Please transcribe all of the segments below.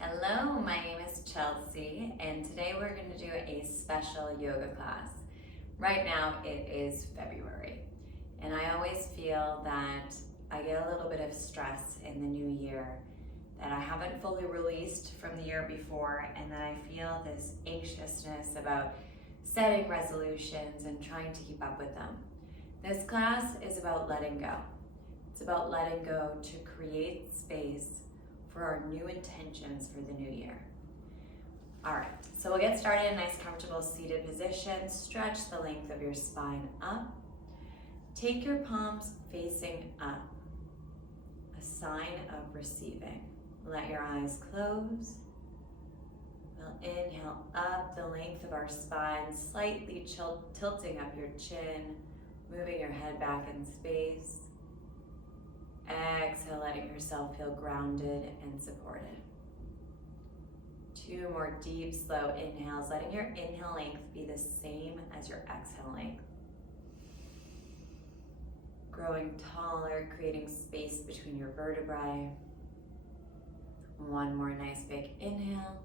Hello, my name is Chelsea, and today we're going to do a special yoga class. Right now it is February, and I always feel that I get a little bit of stress in the new year that I haven't fully released from the year before, and that I feel this anxiousness about setting resolutions and trying to keep up with them. This class is about letting go. It's about letting go to create space for our new intentions for the new year. All right, so we'll get started in a nice comfortable seated position. Stretch the length of your spine up. Take your palms facing up, a sign of receiving. Let your eyes close. We'll inhale up the length of our spine, slightly tilting up your chin, moving your head back in space. Exhale, letting yourself feel grounded and supported. 2 more deep, slow inhales, letting your inhale length be the same as your exhale length. Growing taller, creating space between your vertebrae. 1 more nice big inhale.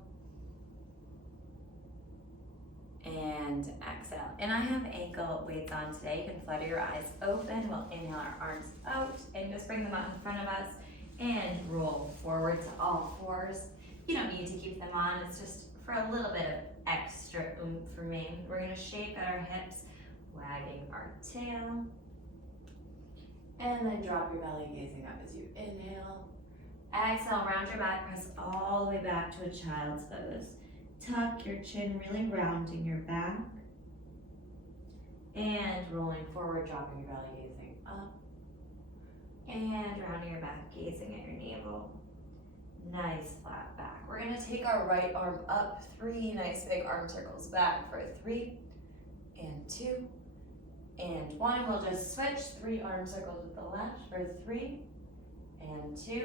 And exhale. And I have ankle weights on today. You can flutter your eyes open. We'll inhale our arms out and just bring them out in front of us and roll forward to all fours. You don't need to keep them on. It's just for a little bit of extra oomph for me. We're going to shake at our hips, wagging our tail. And then drop your belly, gazing up as you inhale. Exhale, round your back, press all the way back to a child's pose. Tuck your chin, really rounding your back. And rolling forward, dropping your belly, gazing up. And rounding your back, gazing at your navel. Nice flat back. We're gonna take our right arm up, 3 nice big arm circles back for 3, and 2, and 1. We'll just switch 3 arm circles with the left for 3, and 2,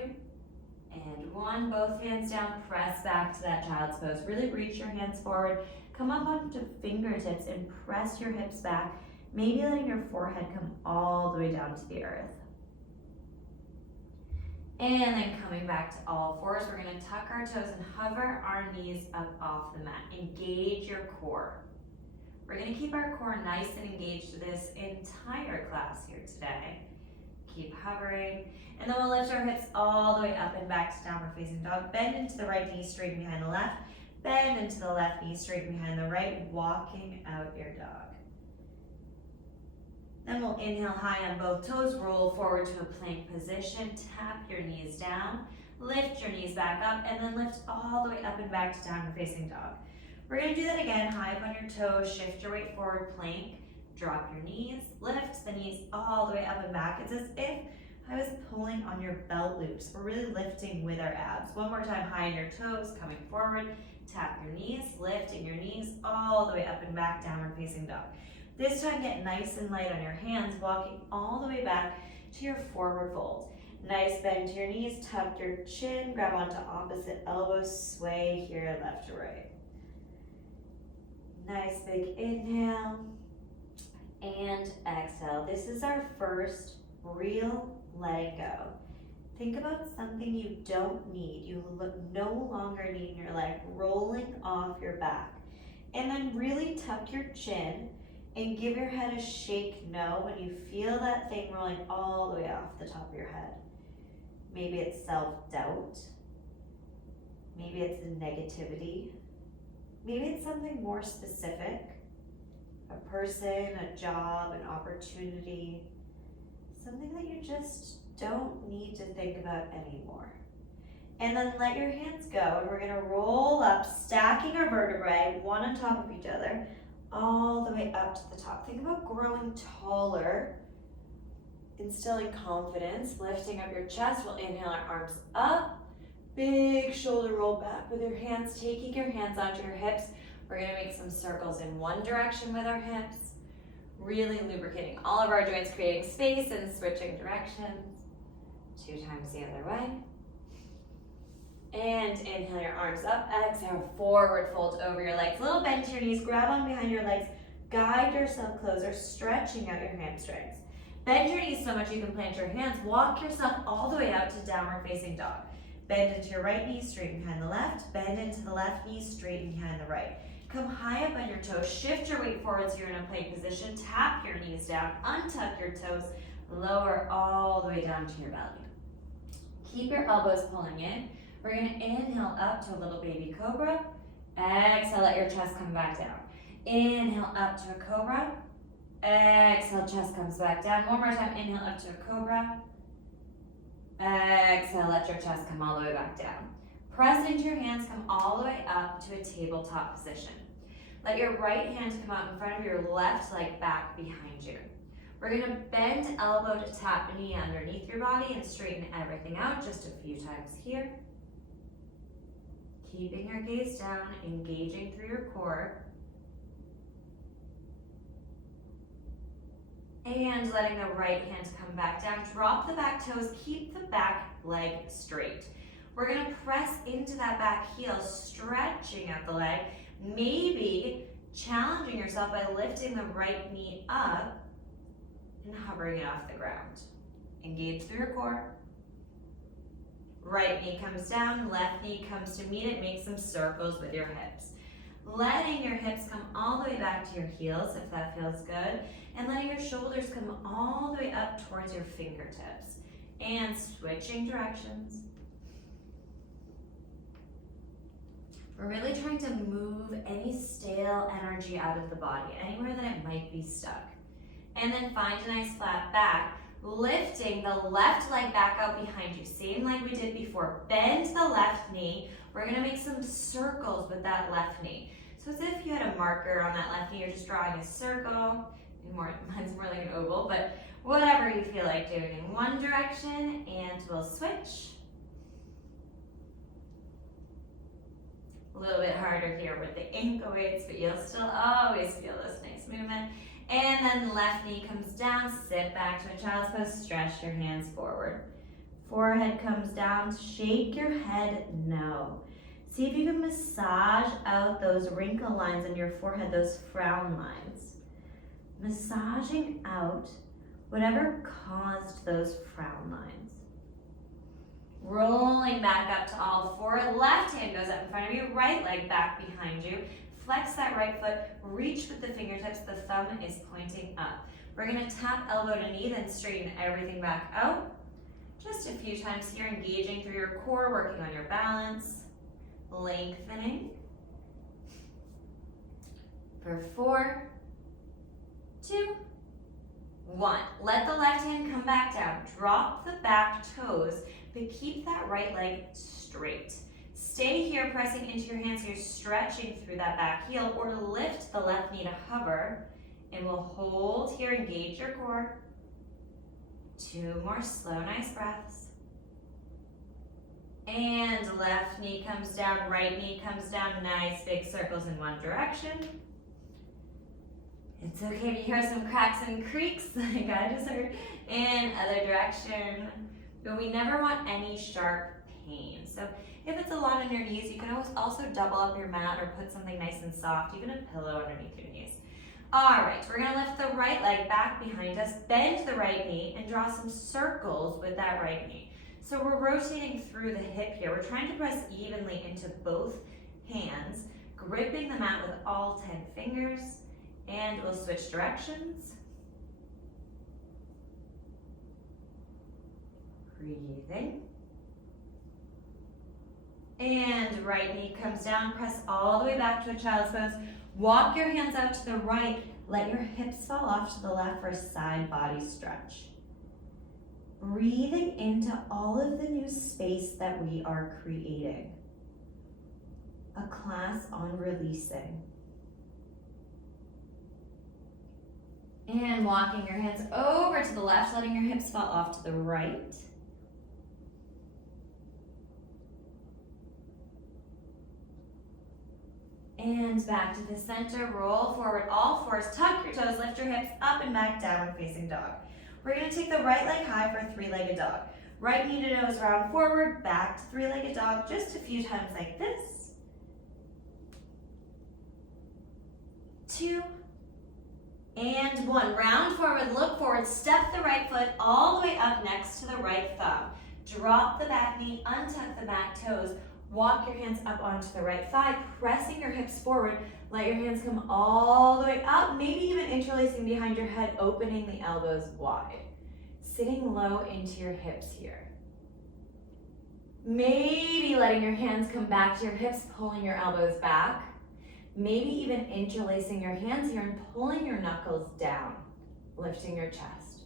and 1. Both hands down, press back to that child's pose. Really reach your hands forward. Come up onto fingertips and press your hips back, maybe letting your forehead come all the way down to the earth. And then coming back to all fours, we're gonna tuck our toes and hover our knees up off the mat. Engage your core. We're gonna keep our core nice and engaged this entire class here today. Keep hovering. And then we'll lift our hips all the way up and back to downward facing dog. Bend into the right knee, straighten behind the left. Bend into the left knee, straighten behind the right, walking out your dog. Then we'll inhale high on both toes, roll forward to a plank position, tap your knees down, lift your knees back up, and then lift all the way up and back to downward facing dog. We're gonna do that again, high up on your toes, shift your weight forward, plank, drop your knees, lift the knees all the way up and back. It's as if I was pulling on your belt loops. We're really lifting with our abs. 1 more time, high on your toes, coming forward, tap your knees, lifting your knees all the way up and back, downward facing dog. This time, get nice and light on your hands, walking all the way back to your forward fold. Nice bend to your knees, tuck your chin, grab onto opposite elbows, sway here left to right. Nice big inhale and exhale. This is our first real letting go. Think about something you don't need, you no longer need in your life, rolling off your back. And then really tuck your chin and give your head a shake no when you feel that thing rolling all the way off the top of your head. Maybe it's self-doubt. Maybe it's negativity. Maybe it's something more specific. A person, a job, an opportunity. Something that you just don't need to think about anymore. And then let your hands go, and we're gonna roll up, stacking our vertebrae, one on top of each other, all the way up to the top. Think about growing taller, instilling confidence, lifting up your chest. We'll inhale our arms up, big shoulder roll back with your hands, taking your hands onto your hips. We're gonna make some circles in one direction with our hips, really lubricating all of our joints, creating space and switching directions. 2 times the other way. And inhale your arms up, exhale, forward fold over your legs. Little bend to your knees, grab on behind your legs, guide yourself closer, stretching out your hamstrings. Bend your knees so much you can plant your hands, walk yourself all the way out to downward facing dog. Bend into your right knee, straighten behind the left. Bend into the left knee, straighten behind the right. Come high up on your toes. Shift your weight forward so you're in a plank position. Tap your knees down. Untuck your toes. Lower all the way down to your belly. Keep your elbows pulling in. We're going to inhale up to a little baby cobra. Exhale, let your chest come back down. Inhale up to a cobra. Exhale, chest comes back down. One more time, inhale up to a cobra. Exhale, let your chest come all the way back down. Press into your hands, come all the way up to a tabletop position. Let your right hand come out in front of your left leg back behind you. We're going to bend elbow to tap knee underneath your body and straighten everything out just a few times here. Keeping your gaze down, engaging through your core. And letting the right hand come back down. Drop the back toes, keep the back leg straight. We're going to press into that back heel, stretching out the leg, maybe challenging yourself by lifting the right knee up and hovering it off the ground. Engage through your core. Right knee comes down, left knee comes to meet it. Make some circles with your hips. Letting your hips come all the way back to your heels if that feels good. And letting your shoulders come all the way up towards your fingertips. And switching directions. We're really trying to move any stale energy out of the body, anywhere that it might be stuck. And then find a nice flat back, lifting the left leg back out behind you. Same like we did before. Bend the left knee. We're gonna make some circles with that left knee. So as if you had a marker on that left knee, you're just drawing a circle. Mine's more like an oval, but whatever you feel like doing in one direction, and we'll switch. A little bit harder here with the ankle weights, but you'll still always feel this nice movement. And then left knee comes down, sit back to a child's pose, stretch your hands forward. Forehead comes down, shake your head no. See if you can massage out those wrinkle lines in your forehead, those frown lines. Massaging out whatever caused those frown lines. Rolling back up to all four. Left hand goes up in front of you, right leg back behind you. Flex that right foot, reach with the fingertips, the thumb is pointing up. We're gonna tap elbow to knee, then straighten everything back out. Just a few times here, engaging through your core, working on your balance, lengthening. For 4, 2, 1. Let the left hand come back down. Drop the back toes, but keep that right leg straight. Stay here pressing into your hands here, stretching through that back heel, or lift the left knee to hover, and we'll hold here, engage your core. 2 more slow, nice breaths. And left knee comes down, right knee comes down, nice big circles in one direction. It's okay to hear some cracks and creaks like I just heard in other direction, but we never want any sharp pain. So if it's a lot on your knees, you can always also double up your mat or put something nice and soft, even a pillow underneath your knees. All right, we're gonna lift the right leg back behind us, bend the right knee, and draw some circles with that right knee. So we're rotating through the hip here. We're trying to press evenly into both hands, gripping the mat with all 10 fingers, and we'll switch directions. Breathing. And right knee comes down, press all the way back to a child's pose. Walk your hands out to the right. Let your hips fall off to the left for a side body stretch. Breathing into all of the new space that we are creating. A class on releasing. And walking your hands over to the left, letting your hips fall off to the right. And back to the center, roll forward, all fours, tuck your toes, lift your hips up and back, downward facing dog. We're gonna take the right leg high for a 3-legged dog. Right knee to nose, round forward, back to 3-legged dog, just a few times like this. 2, and 1. Round forward, look forward, step the right foot all the way up next to the right thumb. Drop the back knee, untuck the back toes, walk your hands up onto the right thigh, pressing your hips forward. Let your hands come all the way up, maybe even interlacing behind your head, opening the elbows wide. Sitting low into your hips here. Maybe letting your hands come back to your hips, pulling your elbows back. Maybe even interlacing your hands here and pulling your knuckles down, lifting your chest.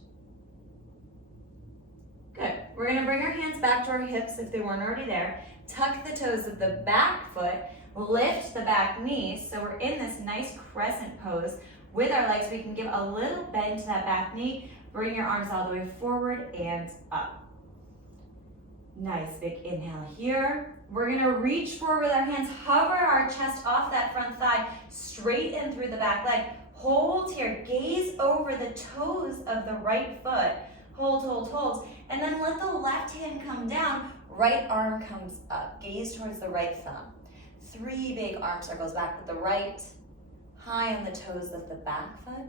Good. We're gonna bring our hands back to our hips if they weren't already there. Tuck the toes of the back foot, lift the back knee. So we're in this nice crescent pose with our legs. We can give a little bend to that back knee. Bring your arms all the way forward and up. Nice big inhale here. We're gonna reach forward with our hands, hover our chest off that front thigh, straight in through the back leg. Hold here, gaze over the toes of the right foot. Hold, hold, hold. And then let the left hand come down, right arm comes up. Gaze towards the right thumb. 3 big arm circles back with the right, high on the toes of the back foot.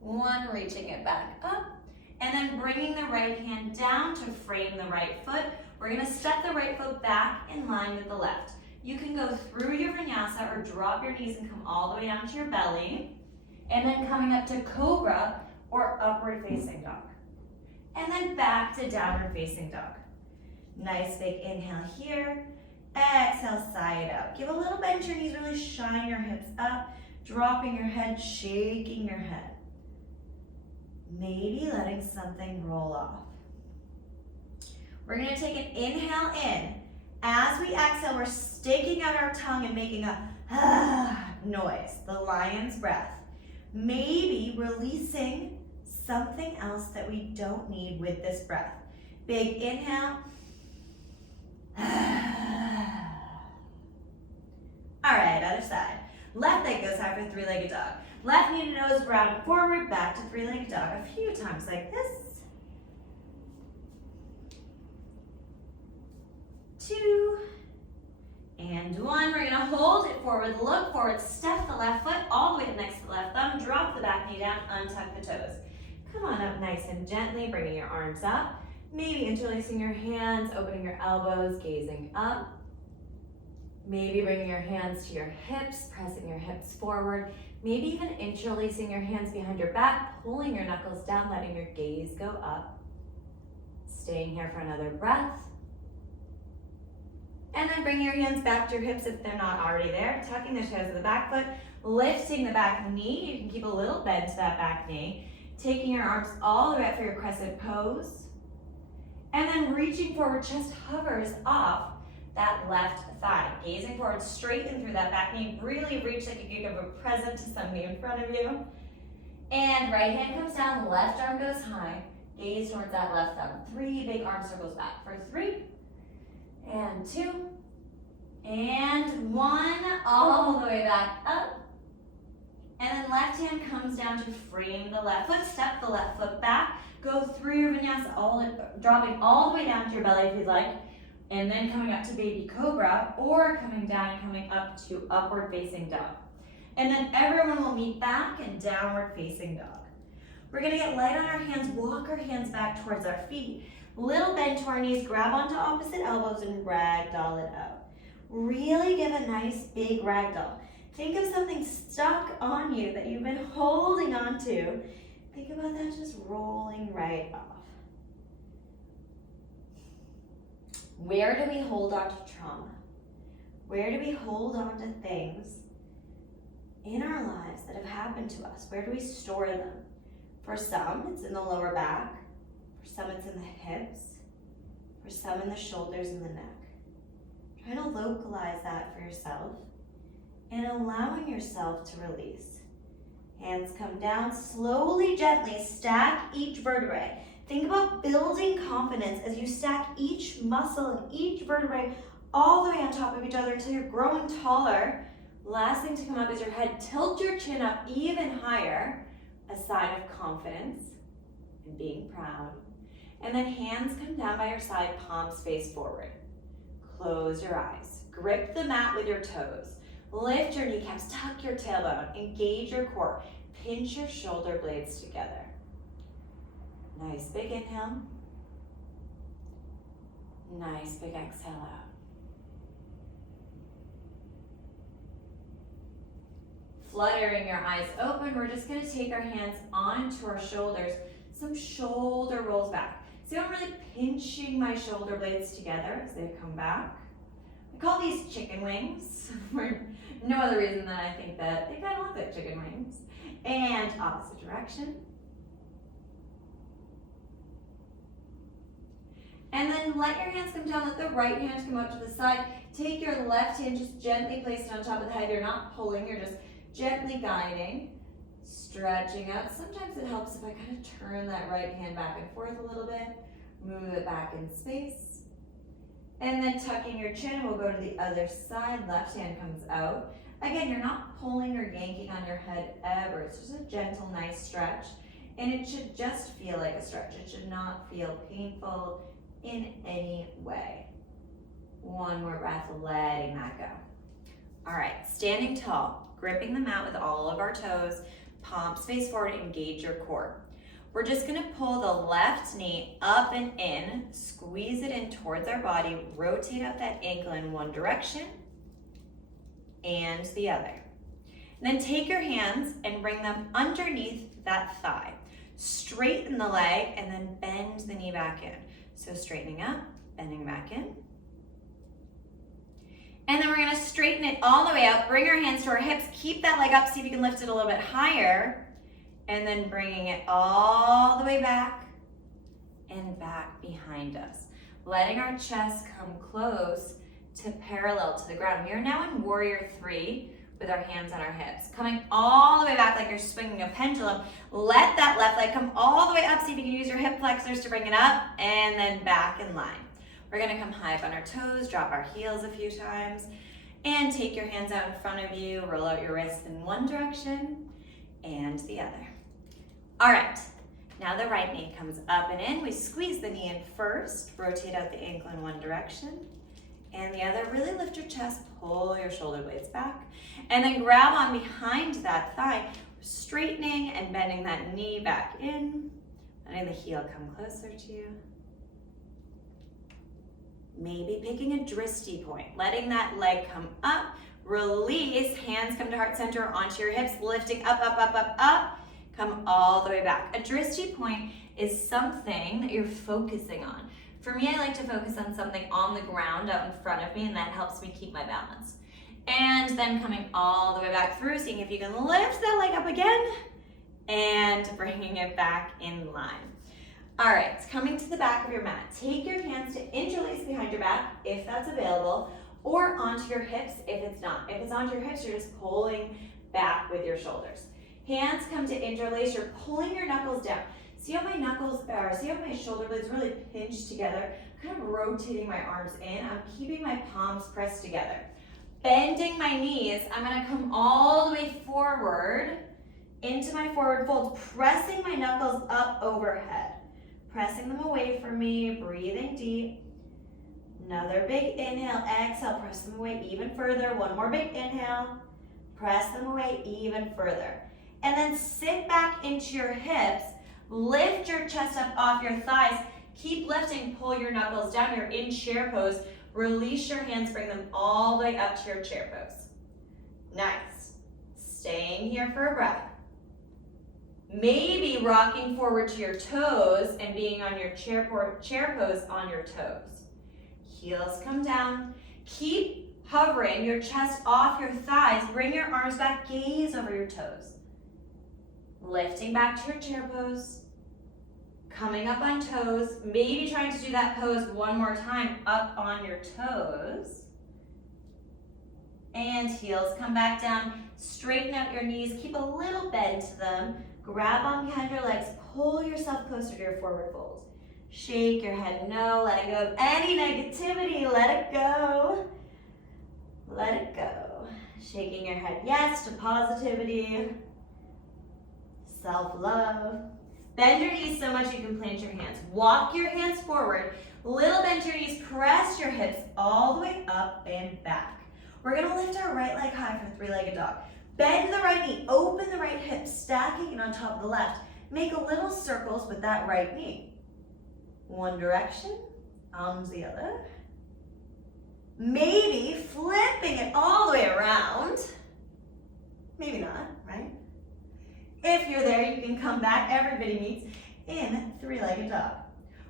1, reaching it back up. And then bringing the right hand down to frame the right foot. We're gonna step the right foot back in line with the left. You can go through your vinyasa or drop your knees and come all the way down to your belly. And then coming up to cobra or upward facing dog. And then back to downward facing dog. Nice big inhale here. Exhale, side out. Give a little bend to your knees, really shine your hips up. Dropping your head, shaking your head. Maybe letting something roll off. We're gonna take an inhale in. As we exhale, we're sticking out our tongue and making a noise, the lion's breath. Maybe releasing something else that we don't need with this breath. Big inhale. All right, other side. Left leg goes out for 3-legged dog. Left knee to nose, round forward, back to 3-legged dog. A few times like this. 2, and 1. We're gonna hold it forward, look forward, step the left foot all the way next to the left thumb, drop the back knee down, untuck the toes. Come on up nice and gently, bringing your arms up. Maybe interlacing your hands, opening your elbows, gazing up. Maybe bringing your hands to your hips, pressing your hips forward. Maybe even interlacing your hands behind your back, pulling your knuckles down, letting your gaze go up. Staying here for another breath. And then bringing your hands back to your hips if they're not already there. Tucking the toes of the back foot, lifting the back knee. You can keep a little bend to that back knee. Taking your arms all the way up for your crescent pose. And then reaching forward, chest hovers off that left thigh. Gazing forward, straight in through that back knee. Really reach like you give a present to somebody in front of you. And right hand comes down, left arm goes high. Gaze towards that left thumb. 3 big arm circles back for 3, and 2, and 1. All the way back up. And then left hand comes down to frame the left foot. Step the left foot back. Go through your vinyasa, dropping all the way down to your belly if you'd like. And then coming up to baby cobra, or coming down and coming up to upward facing dog. And then everyone will meet back in downward facing dog. We're gonna get light on our hands, walk our hands back towards our feet. Little bend to our knees, grab onto opposite elbows and ragdoll it out. Really give a nice big ragdoll. Think of something stuck on you that you've been holding on to. Think about that just rolling right off. Where do we hold on to trauma? Where do we hold on to things in our lives that have happened to us? Where do we store them? For some, it's in the lower back. For some, it's in the hips. For some, in the shoulders and the neck. Try to localize that for yourself and allowing yourself to release. Hands come down, slowly, gently stack each vertebrae. Think about building confidence as you stack each muscle and each vertebrae all the way on top of each other until you're growing taller. Last thing to come up is your head. Tilt your chin up even higher, a sign of confidence and being proud. And then hands come down by your side, palms face forward. Close your eyes. Grip the mat with your toes. Lift your kneecaps, tuck your tailbone, engage your core. Pinch your shoulder blades together. Nice big inhale. Nice, big exhale out. Fluttering your eyes open, we're just gonna take our hands onto our shoulders, some shoulder rolls back. So I'm really pinching my shoulder blades together as they come back. I call these chicken wings for no other reason than I think that they kind of look like chicken wings. And opposite direction. And then let your hands come down, let the right hand come out to the side. Take your left hand, just gently place it on top of the head. You're not pulling, you're just gently guiding, stretching out. Sometimes it helps if I kind of turn that right hand back and forth a little bit, move it back in space. And then tucking your chin, we'll go to the other side. Left hand comes out. Again, you're not pulling or yanking on your head ever. It's just a gentle, nice stretch. And it should just feel like a stretch. It should not feel painful in any way. One more breath, letting that go. All right, standing tall, gripping the mat with all of our toes, palms face forward, engage your core. We're just gonna pull the left knee up and in, squeeze it in towards our body, rotate out that ankle in one direction and the other. And then take your hands and bring them underneath that thigh. Straighten the leg and then bend the knee back in. So straightening up, bending back in. And then we're gonna straighten it all the way up, bring our hands to our hips, keep that leg up, see if you can lift it a little bit higher, and then bringing it all the way back and back behind us. Letting our chest come close to parallel to the ground. We are now in Warrior 3 with our hands on our hips. Coming all the way back like you're swinging a pendulum. Let that left leg come all the way up. See if you can use your hip flexors to bring it up and then back in line. We're gonna come high up on our toes, drop our heels a few times, and take your hands out in front of you, roll out your wrists in one direction and the other. All right, now the right knee comes up and in. We squeeze the knee in first, rotate out the ankle in one direction, and the other. Really lift your chest, pull your shoulder blades back, and then grab on behind that thigh, straightening and bending that knee back in, letting the heel come closer to you. Maybe picking a drishti point, letting that leg come up, release, hands come to heart center onto your hips, lifting up, up, up, up, up, come all the way back. A drishti point is something that you're focusing on. For me, I like to focus on something on the ground out in front of me, and that helps me keep my balance. And then coming all the way back through, seeing if you can lift that leg up again, and bringing it back in line. All right, coming to the back of your mat. Take your hands to interlace behind your back, if that's available, or onto your hips if it's not. If it's onto your hips, you're just pulling back with your shoulders. Hands come to interlace, you're pulling your knuckles down. See how my see how my shoulder blades really pinch together? I'm kind of rotating my arms in. I'm keeping my palms pressed together. Bending my knees, I'm gonna come all the way forward into my forward fold, pressing my knuckles up overhead. Pressing them away from me, breathing deep. Another big inhale, exhale, press them away even further. One more big inhale, press them away even further. And then sit back into your hips, lift your chest up off your thighs, keep lifting, pull your knuckles down. You're in chair pose. Release your hands, bring them all the way up to your chair pose. Nice. Staying here for a breath. Maybe rocking forward to your toes and being on your chair pose on your toes. Heels come down. Keep hovering your chest off your thighs. Bring your arms back, gaze over your toes. Lifting back to your chair pose. Coming up on toes. Maybe trying to do that pose one more time up on your toes. And heels come back down. Straighten out your knees. Keep a little bend to them. Grab on behind your legs, pull yourself closer to your forward fold. Shake your head no, letting go of any negativity, let it go. Let it go. Shaking your head yes to positivity, self-love. Bend your knees so much you can plant your hands. Walk your hands forward, little bend to your knees, press your hips all the way up and back. We're gonna lift our right leg high for three-legged dog. Bend the right knee, open the right hip, stacking it on top of the left. Make a little circles with that right knee. One direction arms the other. Maybe flipping it all the way around. Maybe not, right? If you're there, you can come back. Everybody meets in three-legged dog.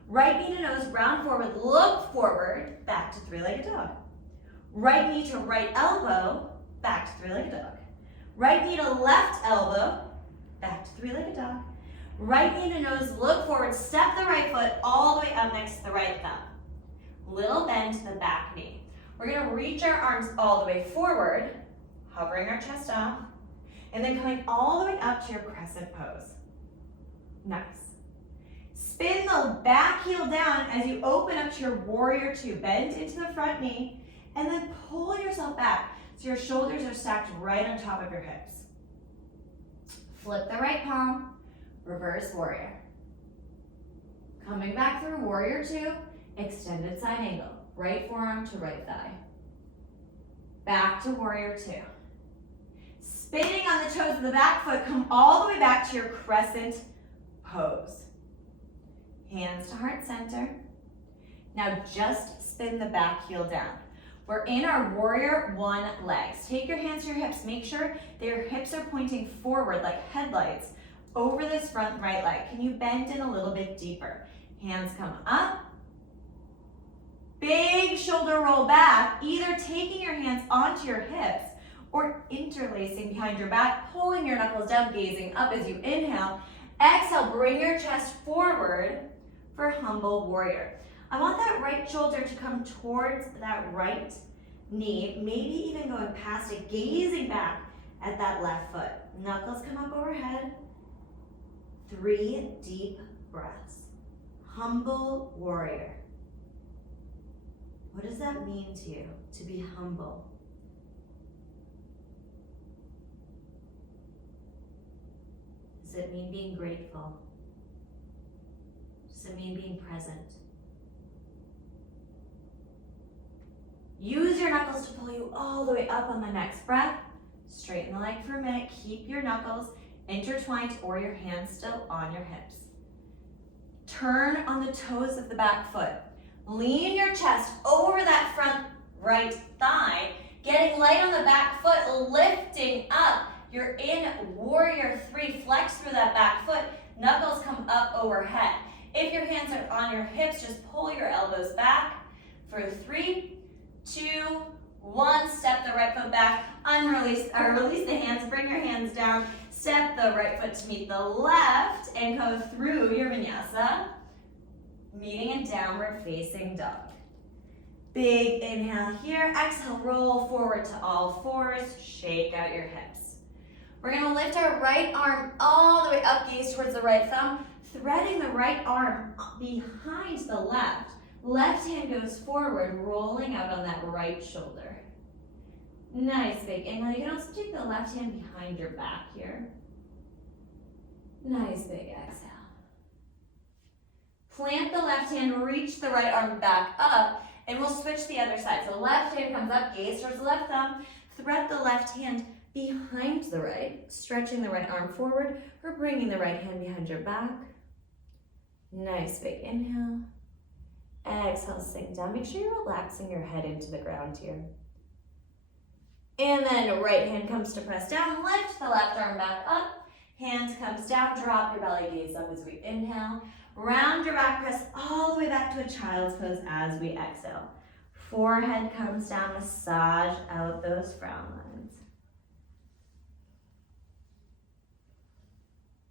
Right knee to nose, round forward, look forward, back to three-legged dog. Right knee to right elbow, back to three-legged dog. Right knee to left elbow, back to three-legged dog. Right knee to nose, look forward, step the right foot all the way up next to the right thumb. Little bend to the back knee. We're gonna reach our arms all the way forward, hovering our chest off, and then coming all the way up to your crescent pose. Nice. Spin the back heel down as you open up to your warrior two. Bend into the front knee, and then pull yourself back so your shoulders are stacked right on top of your hips. Flip the right palm, reverse warrior. Coming back through warrior two, extended side angle. Right forearm to right thigh. Back to warrior two. Spinning on the toes of the back foot, come all the way back to your crescent pose. Hands to heart center. Now just spin the back heel down. We're in our warrior one legs. Take your hands to your hips. Make sure that your hips are pointing forward like headlights over this front right leg. Can you bend in a little bit deeper? Hands come up. Big shoulder roll back, either taking your hands onto your hips or interlacing behind your back, pulling your knuckles down, gazing up as you inhale. Exhale, bring your chest forward for humble warrior. I want that right shoulder to come towards that right knee, maybe even going past it, gazing back at that left foot. Knuckles come up overhead. 3 deep breaths. Humble warrior. What does that mean to you, to be humble? Does it mean being grateful? Does it mean being present? Use your knuckles to pull you all the way up on the next breath. Straighten the leg for a minute. Keep your knuckles intertwined or your hands still on your hips. Turn on the toes of the back foot. Lean your chest over that front right thigh, getting light on the back foot, lifting up. You're in warrior three. Flex through that back foot. Knuckles come up overhead. If your hands are on your hips, just pull your elbows back for 3, 2, 1. Step the right foot back. Release the hands. Bring your hands down. Step the right foot to meet the left and go through your vinyasa, meeting in downward facing dog. Big inhale here. Exhale, roll forward to all fours. Shake out your hips. We're gonna lift our right arm all the way up, gaze towards the right thumb, threading the right arm behind the left. Left hand goes forward, rolling out on that right shoulder. Nice big inhale. You can also take the left hand behind your back here. Nice big exhale. Plant the left hand, reach the right arm back up, and we'll switch the other side. So left hand comes up, gaze towards the left thumb, thread the left hand behind the right, stretching the right arm forward, or bringing the right hand behind your back. Nice big inhale. Exhale, sink down. Make sure you're relaxing your head into the ground here. And then right hand comes to press down, lift the left arm back up, hand comes down, drop your belly, gaze up as we inhale. Round your back, press all the way back to a child's pose as we exhale. Forehead comes down, massage out those frown lines.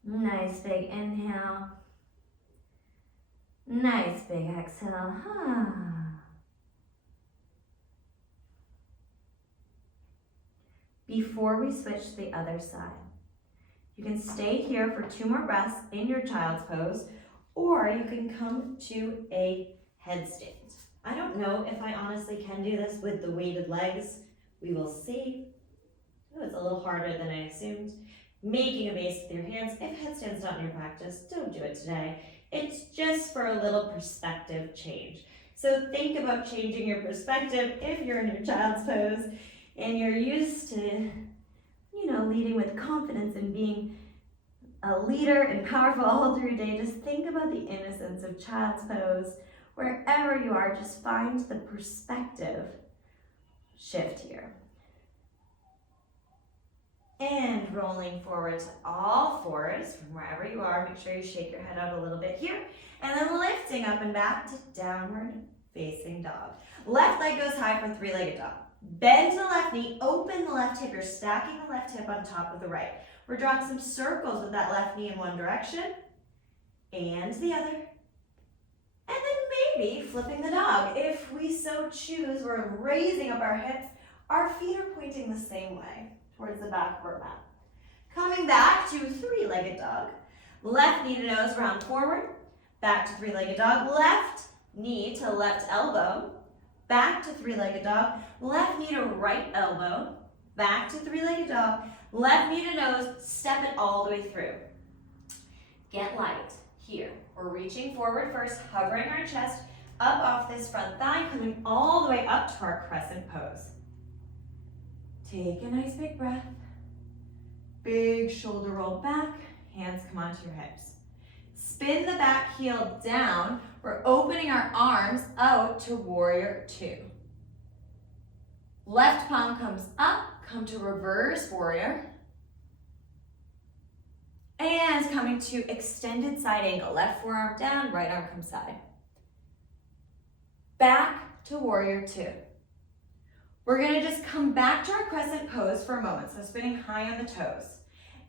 Nice big inhale. Nice big exhale. Before we switch to the other side, you can stay here for 2 more breaths in your child's pose, or you can come to a headstand. I don't know if I honestly can do this with the weighted legs. We will see. Oh, it's a little harder than I assumed. Making a base with your hands. If headstand's not in your practice, don't do it today. It's just for a little perspective change. So think about changing your perspective if you're in your child's pose and you're used to, leading with confidence and being a leader and powerful all through your day. Just think about the innocence of child's pose Wherever you are, just find the perspective shift here. And rolling forward to all fours from wherever you are. Make sure you shake your head out a little bit here. And then lifting up and back to downward facing dog. Left leg goes high for three-legged dog. Bend the left knee, open the left hip. You're stacking the left hip on top of the right. We're drawing some circles with that left knee in one direction and the other. And then maybe flipping the dog. If we so choose, we're raising up our hips. Our feet are pointing the same way towards the back of our mat. Coming back to three-legged dog. Left knee to nose, round forward. Back to three-legged dog. Left knee to left elbow. Back to three-legged dog. Left knee to right elbow. Back to three-legged dog. Left knee to nose. Step it all the way through. Get light here. We're reaching forward first, hovering our chest up off this front thigh, coming all the way up to our crescent pose. Take a nice big breath. Big shoulder roll back. Hands come onto your hips. Spin the back heel down. We're opening our arms out to warrior two. Left palm comes up. Come to reverse warrior. And coming to extended side angle. Left forearm down, right arm comes side. Back to warrior two. We're gonna just come back to our crescent pose for a moment. So spinning high on the toes.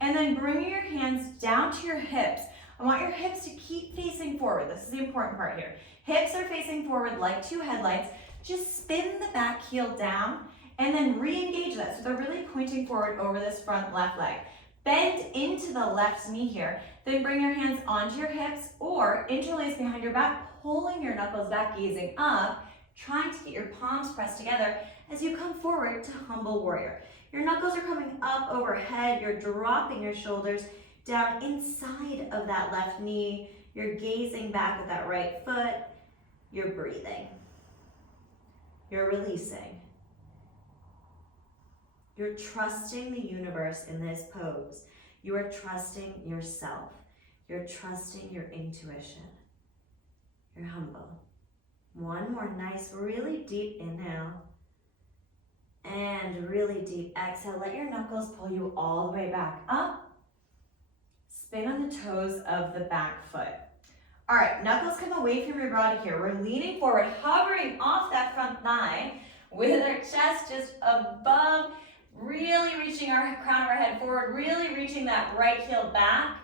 And then bringing your hands down to your hips. I want your hips to keep facing forward. This is the important part here. Hips are facing forward like two headlights. Just spin the back heel down and then re-engage that. So they're really pointing forward over this front left leg. Bend into the left knee here. Then bring your hands onto your hips or interlace behind your back, pulling your knuckles back, gazing up, trying to get your palms pressed together as you come forward to humble warrior. Your knuckles are coming up overhead. You're dropping your shoulders down inside of that left knee. You're gazing back at that right foot. You're breathing. You're releasing. You're trusting the universe in this pose. You are trusting yourself. You're trusting your intuition. You're humble. One more nice, really deep inhale. And really deep exhale. Let your knuckles pull you all the way back up. Spin on the toes of the back foot. All right, knuckles come away from your body here. We're leaning forward, hovering off that front thigh with our chest just above, really reaching our crown of our head forward, really reaching that right heel back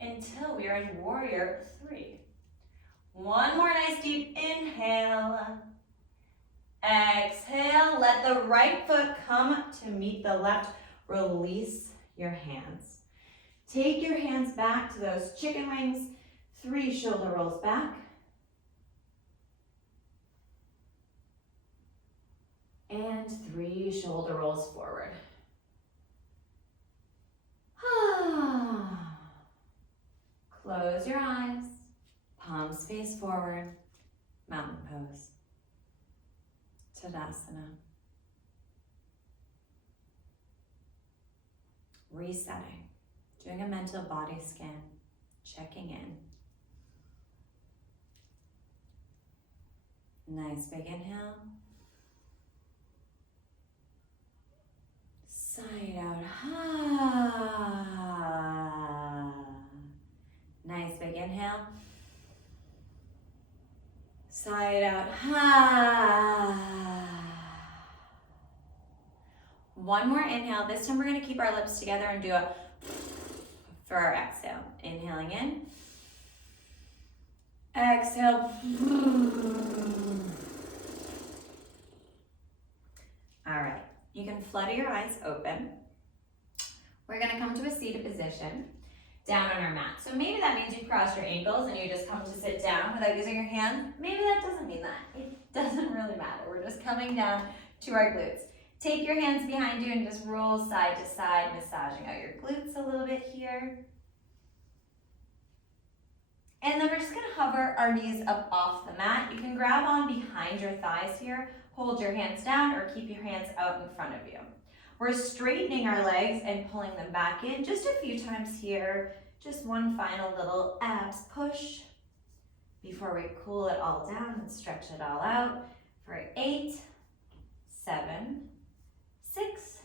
until we are in warrior three. One more nice deep inhale. Exhale, let the right foot come to meet the left. Release your hands. Take your hands back to those chicken wings. 3 shoulder rolls back. And 3 shoulder rolls forward. Close your eyes. Palms face forward. Mountain pose. Savasana. Resetting. Doing a mental body scan. Checking in. Nice big inhale. Side out. Nice big inhale. Side out. One more inhale. This time we're going to keep our lips together and do a for our exhale. Inhaling in. Exhale. All right. You can flutter your eyes open. We're going to come to a seated position down on our mat. So maybe that means you cross your ankles and you just come to sit down without using your hands. Maybe that doesn't mean that. It doesn't really matter. We're just coming down to our glutes. Take your hands behind you and just roll side to side, massaging out your glutes a little bit here. And then we're just gonna hover our knees up off the mat. You can grab on behind your thighs here, hold your hands down or keep your hands out in front of you. We're straightening our legs and pulling them back in just a few times here. Just one final little abs push before we cool it all down and stretch it all out for 8, 7, 6,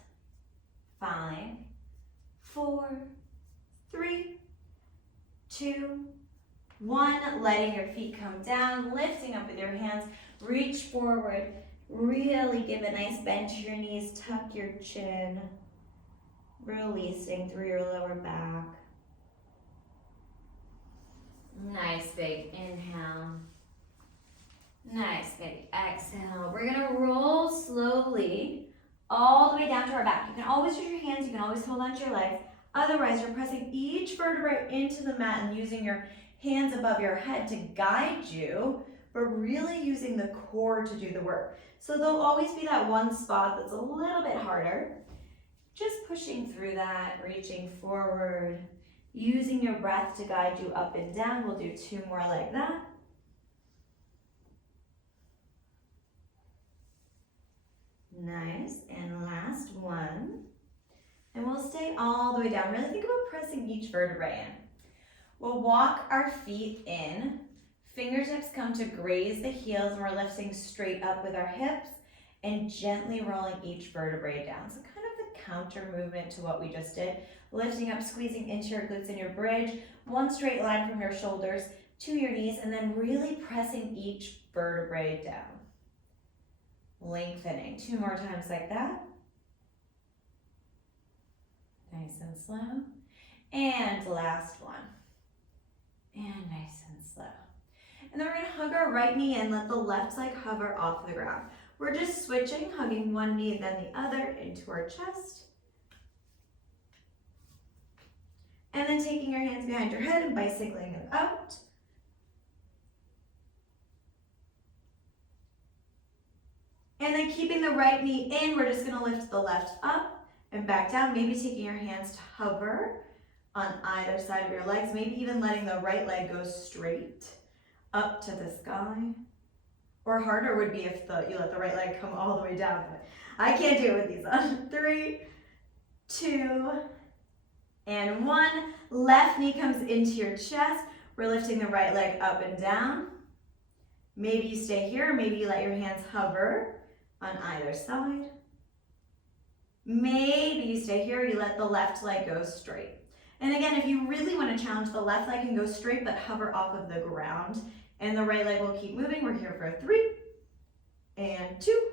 5, 4, 3, 2, 1. Letting your feet come down, lifting up with your hands, reach forward, really give a nice bend to your knees, tuck your chin, releasing through your lower back. Nice big inhale. Nice big exhale. We're gonna roll slowly all the way down to our back. You can always use your hands, you can always hold onto your legs. Otherwise, you're pressing each vertebrae into the mat and using your hands above your head to guide you, but really using the core to do the work. So there'll always be that one spot that's a little bit harder. Just pushing through that, reaching forward, using your breath to guide you up and down. We'll do 2 more like that. Nice, and last one. And we'll stay all the way down. Really think about pressing each vertebrae in. We'll walk our feet in. Fingertips come to graze the heels, and we're lifting straight up with our hips and gently rolling each vertebrae down. So kind of the counter movement to what we just did. Lifting up, squeezing into your glutes and your bridge. One straight line from your shoulders to your knees, and then really pressing each vertebrae down. Lengthening. 2 more times like that. Nice and slow. And last one. And nice and slow. And then we're going to hug our right knee and let the left leg hover off the ground. We're just switching, hugging one knee then the other into our chest. And then taking your hands behind your head and bicycling them out. And then keeping the right knee in, we're just going to lift the left up and back down. Maybe taking your hands to hover on either side of your legs. Maybe even letting the right leg go straight up to the sky. Or harder would be if you let the right leg come all the way down. But I can't do it with these on. 3, 2, and 1. Left knee comes into your chest. We're lifting the right leg up and down. Maybe you stay here, maybe you let your hands hover on either side. Maybe you stay here, you let the left leg go straight. And again, if you really want to challenge, the left leg can go straight but hover off of the ground, and the right leg will keep moving. We're here for 3, and 2,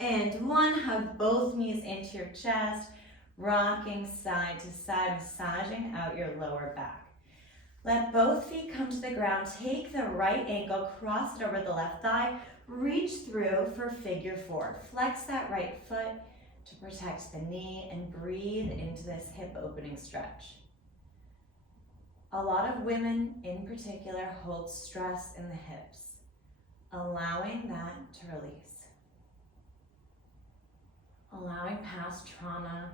and 1. Hug both knees into your chest, rocking side to side, massaging out your lower back. Let both feet come to the ground. Take the right ankle, cross it over the left thigh, reach through for figure 4. Flex that right foot to protect the knee and breathe into this hip opening stretch. A lot of women in particular hold stress in the hips, allowing that to release. Allowing past trauma,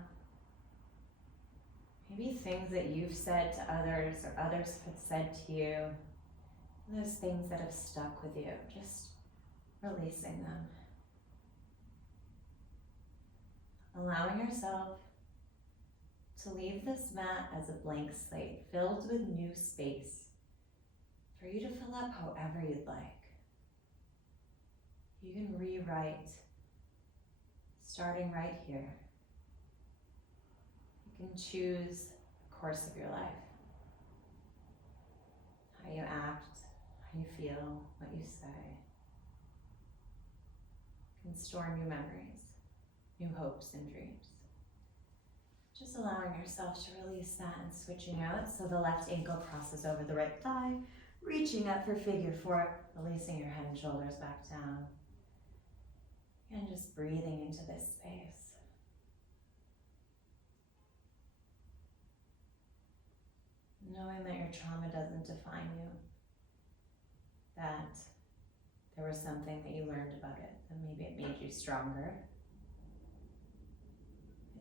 maybe things that you've said to others or others have said to you, those things that have stuck with you, just releasing them. Allowing yourself to leave this mat as a blank slate, filled with new space for you to fill up however you'd like. You can rewrite, starting right here. You can choose the course of your life. How you act, how you feel, what you say. You can store new memories, new hopes and dreams. Just allowing yourself to release that and switching out so the left ankle crosses over the right thigh, reaching up for figure 4, releasing your head and shoulders back down. And just breathing into this space. Knowing that your trauma doesn't define you, that there was something that you learned about it, and maybe it made you stronger.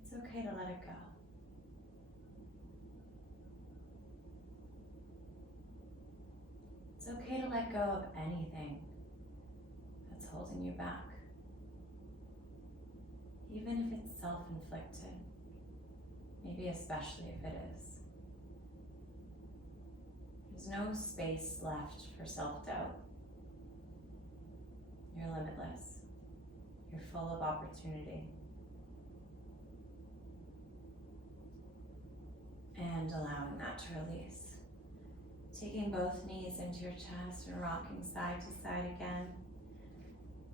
It's okay to let it go. It's okay to let go of anything that's holding you back. Even if it's self-inflicted, maybe especially if it is. There's no space left for self-doubt. You're limitless. You're full of opportunity. And allowing that to release. Taking both knees into your chest and rocking side to side again.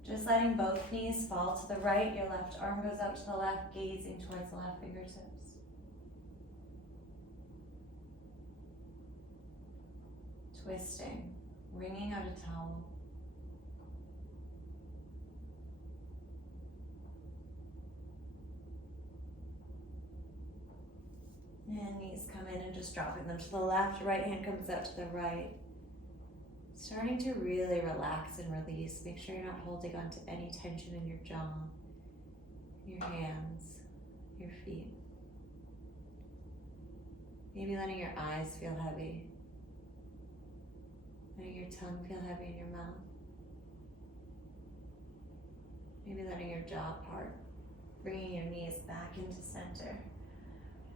Just letting both knees fall to the right. Your left arm goes up to the left, gazing towards the left fingertips. Twisting, wringing out a towel. And knees come in and just dropping them to the left. Right hand comes up to the right. Starting to really relax and release. Make sure you're not holding on to any tension in your jaw, your hands, your feet. Maybe letting your eyes feel heavy. Letting your tongue feel heavy in your mouth. Maybe letting your jaw part. Bringing your knees back into center.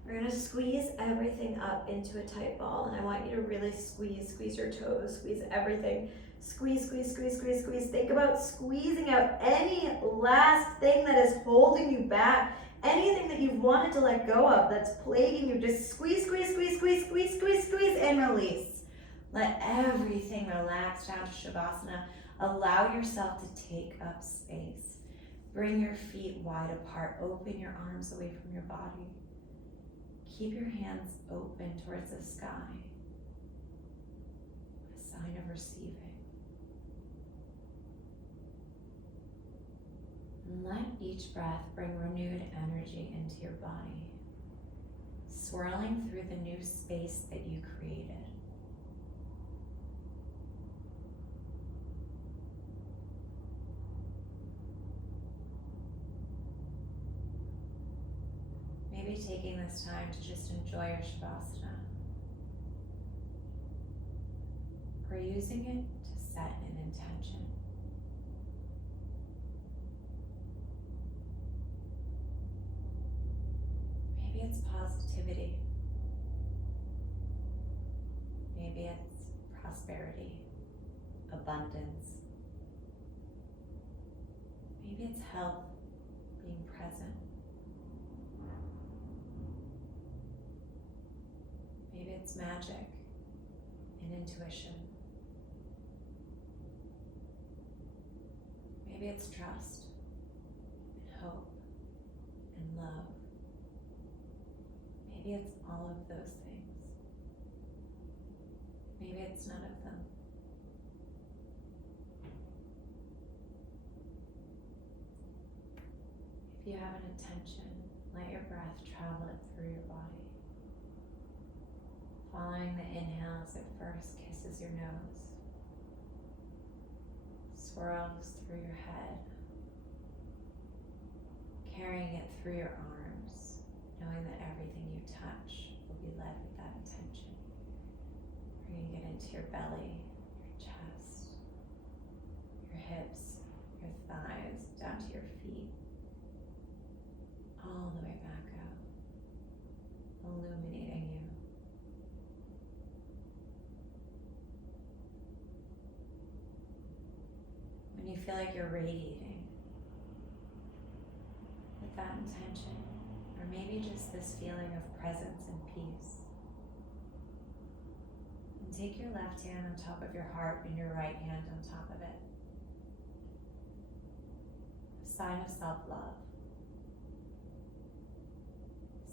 We're gonna squeeze everything up into a tight ball, and I want you to really squeeze your toes, squeeze everything. Squeeze, squeeze, squeeze, squeeze, squeeze. Think about squeezing out any last thing that is holding you back, anything that you've wanted to let go of that's plaguing you. Just squeeze, squeeze, squeeze, squeeze, squeeze, squeeze, squeeze, and release. Let everything relax down to Savasana. Allow yourself to take up space. Bring your feet wide apart. Open your arms away from your body. Keep your hands open towards the sky, a sign of receiving. And let each breath bring renewed energy into your body, swirling through the new space that you created. Maybe taking this time to just enjoy your Savasana, or using it to set an intention. Maybe it's positivity. Maybe it's prosperity, abundance. Maybe it's health, being present. Maybe it's magic and intuition. Maybe it's trust and hope and love. Maybe it's all of those things. Maybe it's none of them. If you have an intention, let your breath travel it through your body. Following the inhale as it first kisses your nose, swirls through your head, carrying it through your arms, knowing that everything you touch will be led with that intention. Bringing it into your belly, your chest, your hips, your thighs, down to your feet, all the way back up, illuminating you. When you feel like you're radiating with that intention, or maybe just this feeling of presence and peace, and take your left hand on top of your heart and your right hand on top of it. A sign of self-love,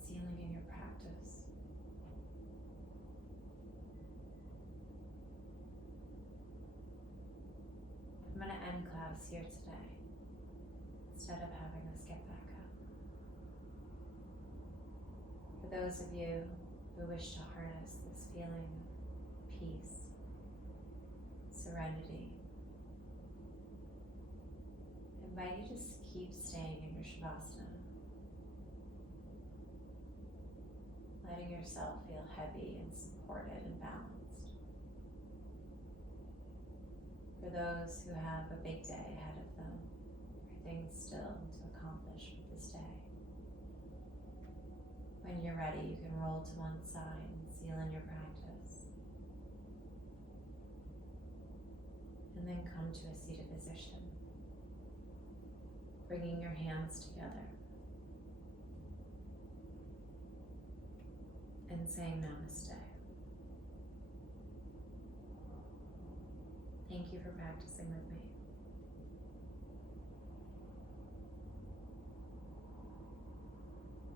sealing in your practice. I'm going to end class here today, instead of having us get back up. For those of you who wish to harness this feeling of peace, serenity, I invite you to just keep staying in your Savasana, letting yourself feel heavy and supported and balanced. For those who have a big day ahead of them, or things still to accomplish with this day. When you're ready, you can roll to one side and seal in your practice. And then come to a seated position. Bringing your hands together. And saying namaste. Thank you for practicing with me.